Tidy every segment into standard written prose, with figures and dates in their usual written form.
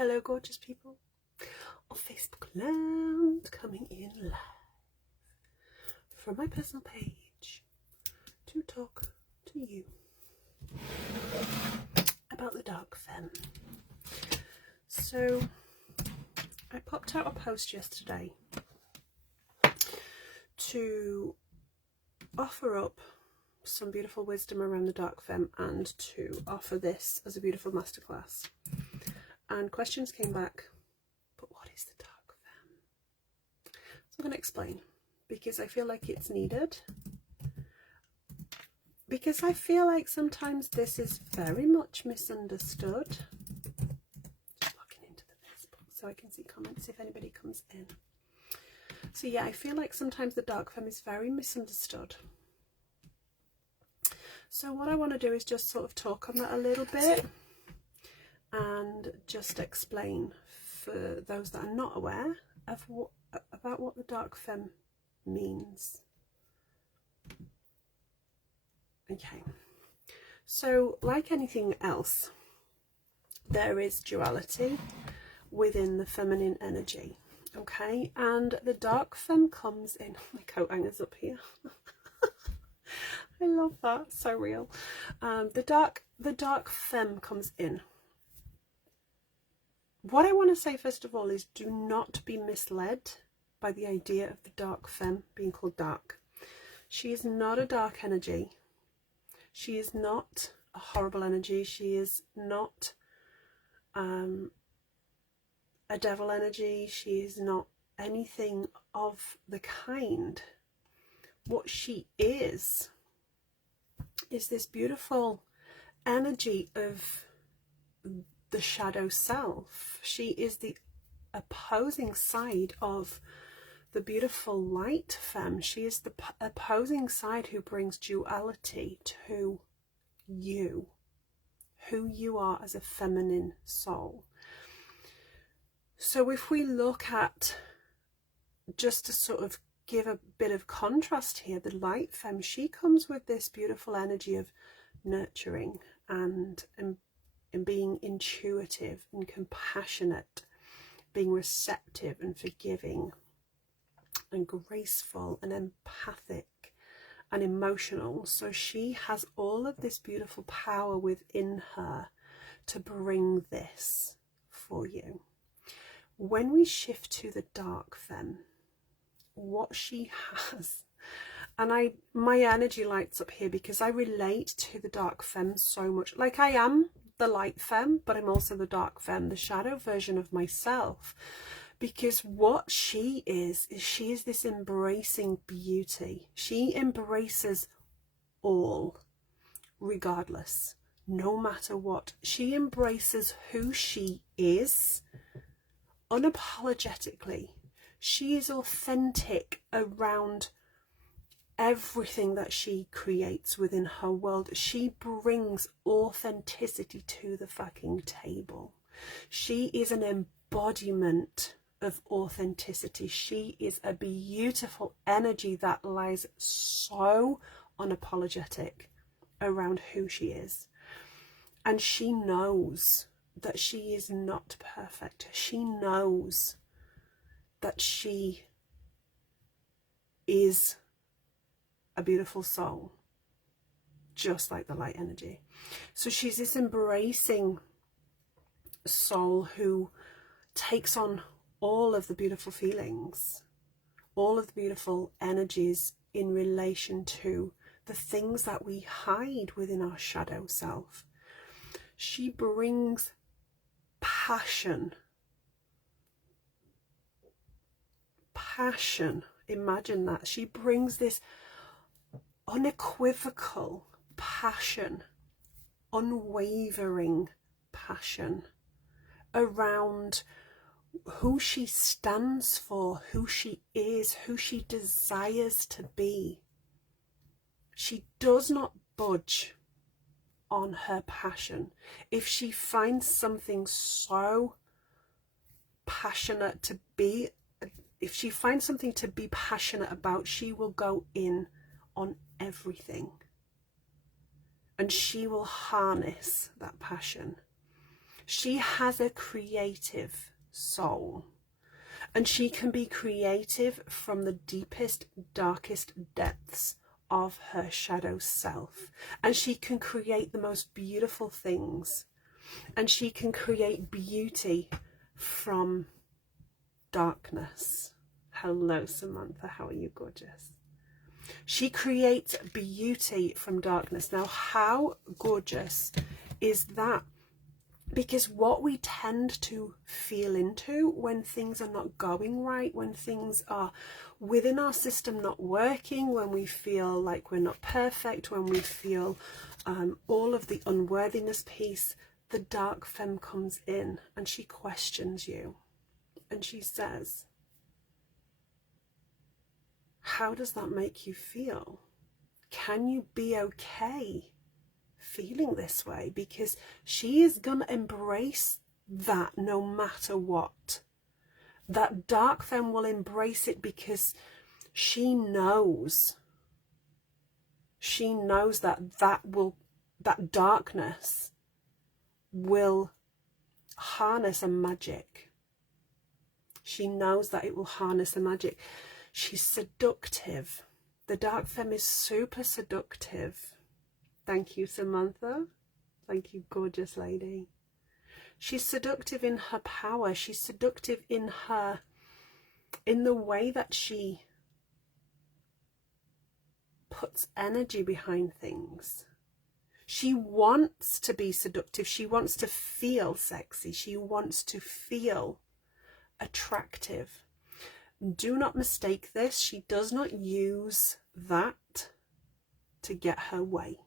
Hello gorgeous people of Facebook land, coming in live from my personal page to talk to you about the dark femme. So I popped out a post yesterday to offer up some beautiful wisdom around the dark femme and to offer this as a beautiful masterclass. And questions came back, but what is the dark femme? So I'm going to explain, because I feel like it's needed. Because I feel like sometimes this is very much misunderstood. Just logging into the Facebook so I can see comments if anybody comes in. So yeah, I feel like sometimes the dark femme is very misunderstood. So what I want to do is just sort of talk on that a little bit and just explain for those that are not aware of about what the dark femme means. Okay, so like anything else, there is duality within the feminine energy, okay? And the dark femme comes in, my coat hanger's up here. I love that, so real. The dark femme comes in. What I want to say first of all is, do not be misled by the idea of the dark femme being called dark. She is not a dark energy. She is not a horrible energy. She is not a devil energy. She is not anything of the kind. What she is this beautiful energy of the shadow self. She is the opposing side of the beautiful light femme. She is the opposing side who brings duality to you, who you are as a feminine soul. So if we look at, just to sort of give a bit of contrast here, the light femme, she comes with this beautiful energy of nurturing and being intuitive and compassionate, being receptive and forgiving and graceful and empathic and emotional. So she has all of this beautiful power within her to bring this for you. When we shift to the dark femme, what she has, and my energy lights up here because I relate to the dark femme so much. Like, I am the light femme, but I'm also the dark femme, the shadow version of myself, because what she is she is this embracing beauty. She embraces all, regardless, no matter what. She embraces who she is unapologetically. She is authentic around everything that she creates within her world. She brings authenticity to the fucking table. She is an embodiment of authenticity. She is a beautiful energy that lies so unapologetic around who she is. And she knows that she is not perfect. She knows that she is a beautiful soul, just like the light energy. So she's this embracing soul who takes on all of the beautiful feelings, all of the beautiful energies in relation to the things that we hide within our shadow self. She brings passion. Imagine that. She brings this unequivocal passion, unwavering passion around who she stands for, who she is, who she desires to be. She does not budge on her passion. If she finds something so passionate to be, if she finds something to be passionate about, she will go in on everything. And she will harness that passion. She has a creative soul, and she can be creative from the deepest, darkest depths of her shadow self, and she can create the most beautiful things, and she can create beauty from darkness. Hello, Samantha. How are you, gorgeous? She creates beauty from darkness. Now, how gorgeous is that? Because what we tend to feel into when things are not going right, when things are within our system not working, when we feel like we're not perfect, when we feel all of the unworthiness piece, the dark femme comes in and she questions you. And she says, how does that make you feel? Can you be okay feeling this way? Because she is going to embrace that no matter what. That dark femme will embrace it because she knows that darkness will harness a magic. She knows that it will harness a magic. She's seductive. The dark femme is super seductive. Thank you, Samantha. Thank you, gorgeous lady. She's seductive in her power. She's seductive in the way that she puts energy behind things. She wants to be seductive. She wants to feel sexy. She wants to feel attractive. Do not mistake this. She does not use that to get her way.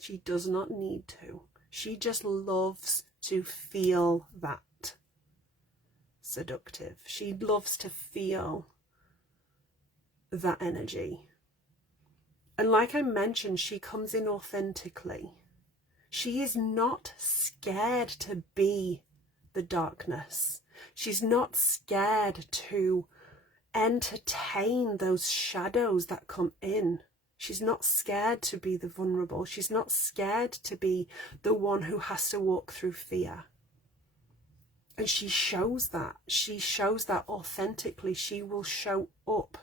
She does not need to. She just loves to feel that seductive. She loves to feel that energy. And like I mentioned, she comes in authentically. She is not scared to be the darkness. She's not scared to entertain those shadows that come in. She's not scared to be the vulnerable. She's not scared to be the one who has to walk through fear. And she shows that. She shows that authentically. She will show up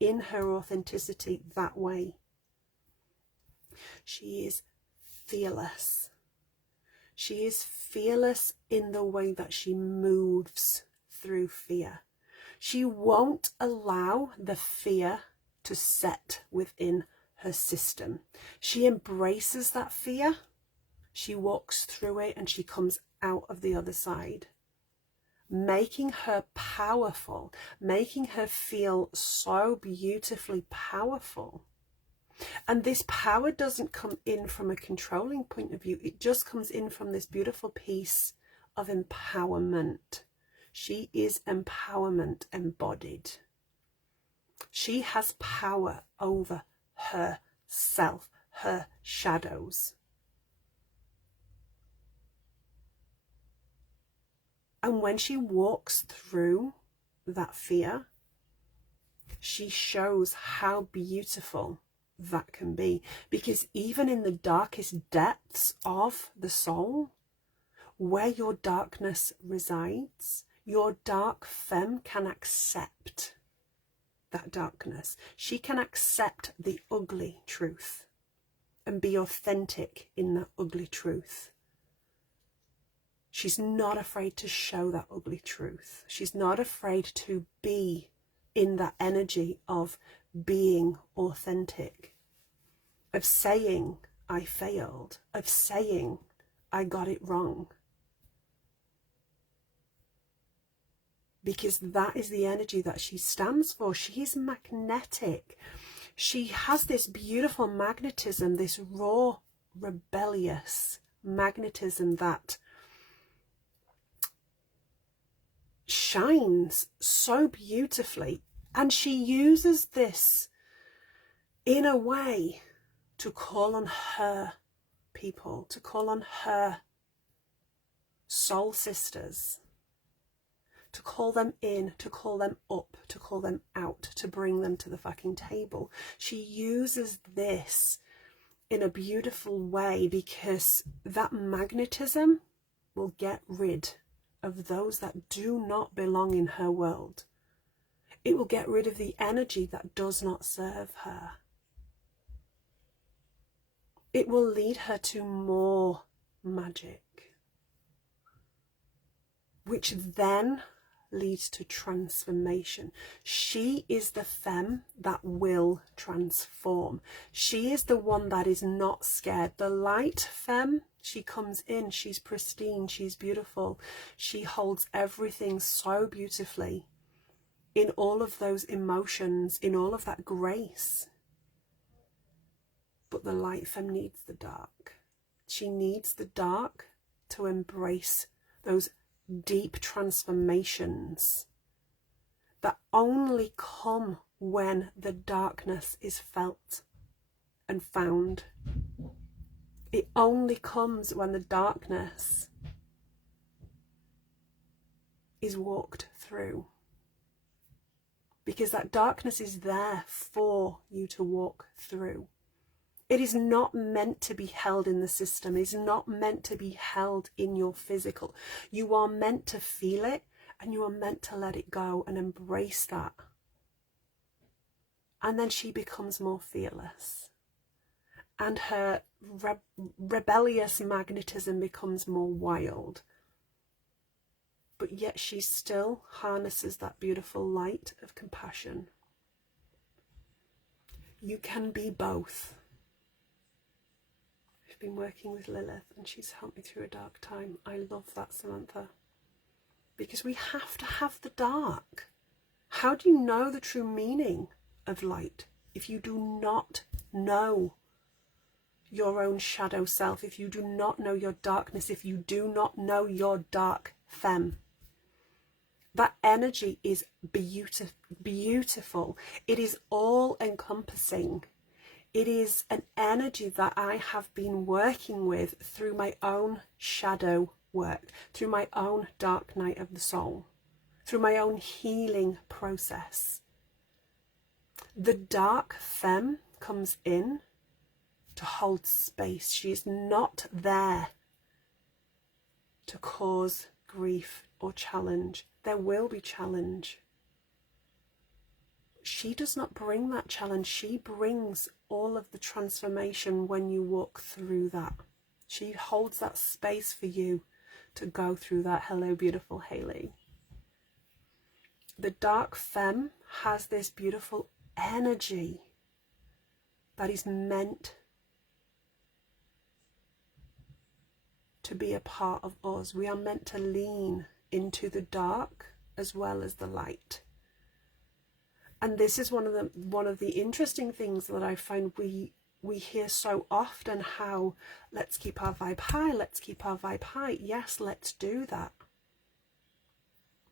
in her authenticity that way. She is fearless. She is fearless in the way that she moves through fear. She won't allow the fear to set within her system. She embraces that fear. She walks through it and she comes out of the other side, making her powerful, making her feel so beautifully powerful. And this power doesn't come in from a controlling point of view. It just comes in from this beautiful piece of empowerment. She is empowerment embodied. She has power over herself, her shadows. And when she walks through that fear, she shows how beautiful that can be. Because even in the darkest depths of the soul, where your darkness resides, your dark femme can accept that darkness. She can accept the ugly truth and be authentic in that ugly truth. She's not afraid to show that ugly truth. She's not afraid to be in that energy of being authentic, of saying I failed, of saying I got it wrong. Because that is the energy that she stands for. She's magnetic. She has this beautiful magnetism, this raw, rebellious magnetism that shines so beautifully. And she uses this in a way to call on her people, to call on her soul sisters, to call them in, to call them up, to call them out, to bring them to the fucking table. She uses this in a beautiful way because that magnetism will get rid of those that do not belong in her world. It will get rid of the energy that does not serve her. It will lead her to more magic, which then leads to transformation. She is the femme that will transform. She is the one that is not scared. The light femme, she comes in, she's pristine, she's beautiful. She holds everything so beautifully in all of those emotions, in all of that grace. But the light femme needs the dark. She needs the dark to embrace those deep transformations that only come when the darkness is felt and found. It only comes when the darkness is walked through, because that darkness is there for you to walk through. It is not meant to be held in the system. It is not meant to be held in your physical. You are meant to feel it, and you are meant to let it go and embrace that. And then she becomes more fearless. And her rebellious magnetism becomes more wild. But yet she still harnesses that beautiful light of compassion. You can be both. Been working with Lilith and she's helped me through a dark time. I love that, Samantha, because we have to have the dark. How do you know the true meaning of light if you do not know your own shadow self, if you do not know your darkness, if you do not know your dark femme? That energy is beautiful. It is all encompassing. It is an energy that I have been working with through my own shadow work, through my own dark night of the soul, through my own healing process. The dark femme comes in to hold space. She is not there to cause grief or challenge. There will be challenge. She does not bring that challenge. She brings all of the transformation when you walk through that. She holds that space for you to go through that. Hello, beautiful Hayley. The dark femme has this beautiful energy that is meant to be a part of us. We are meant to lean into the dark as well as the light. And this is one of the interesting things that I find we hear so often, how let's keep our vibe high, let's keep our vibe high. Yes, let's do that.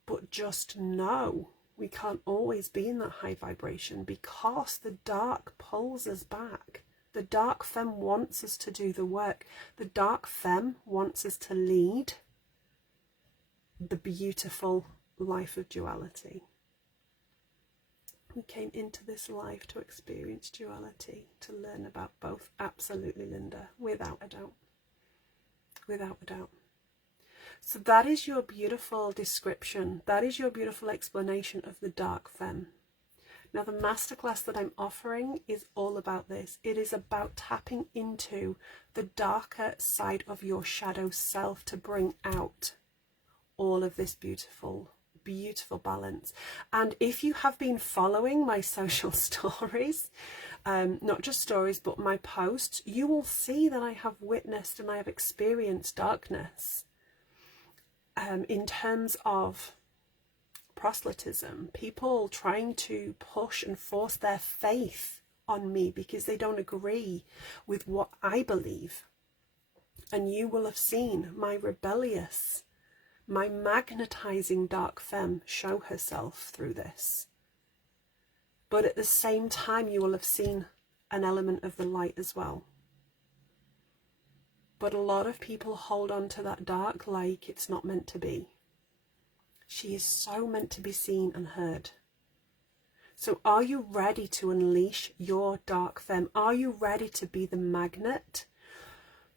But just know we can't always be in that high vibration because the dark pulls us back. The dark femme wants us to do the work. The dark femme wants us to lead the beautiful life of duality. We came into this life to experience duality, to learn about both. Absolutely, Linda, without a doubt. Without a doubt. So that is your beautiful description. That is your beautiful explanation of the dark femme. Now, the masterclass that I'm offering is all about this. It is about tapping into the darker side of your shadow self to bring out all of this beautiful balance. And if you have been following my social stories, not just stories but my posts, you will see that I have witnessed and I have experienced darkness in terms of proselytism, people trying to push and force their faith on me because they don't agree with what I believe. And you will have seen my rebellious, my magnetizing dark femme show herself through this. But at the same time, you will have seen an element of the light as well. But a lot of people hold on to that dark like it's not meant to be. She is so meant to be seen and heard. So are you ready to unleash your dark femme? Are you ready to be the magnet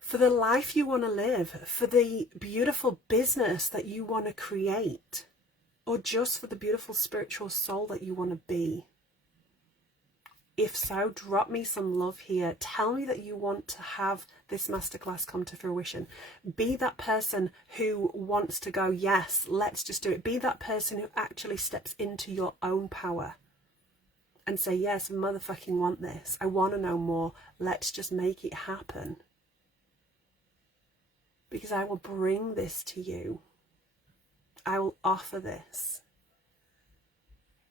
for the life you want to live, for the beautiful business that you want to create, or just for the beautiful spiritual soul that you want to be? If so, drop me some love here. Tell me that you want to have this masterclass come to fruition. Be that person who wants to go, yes, let's just do it. Be that person who actually steps into your own power and say, yes, I motherfucking want this. I want to know more. Let's just make it happen. Because I will bring this to you. I will offer this.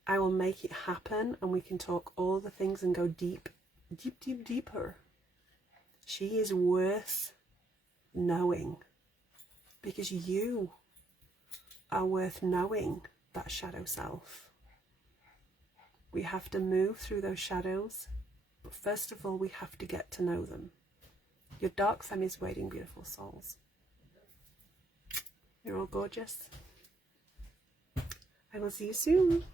I will make it happen, and we can talk all the things and go deep, deep, deep, deeper. She is worth knowing, because you are worth knowing, that shadow self. We have to move through those shadows, but first of all, we have to get to know them. Your dark femme is waiting, beautiful souls. You're all gorgeous. I will see you soon.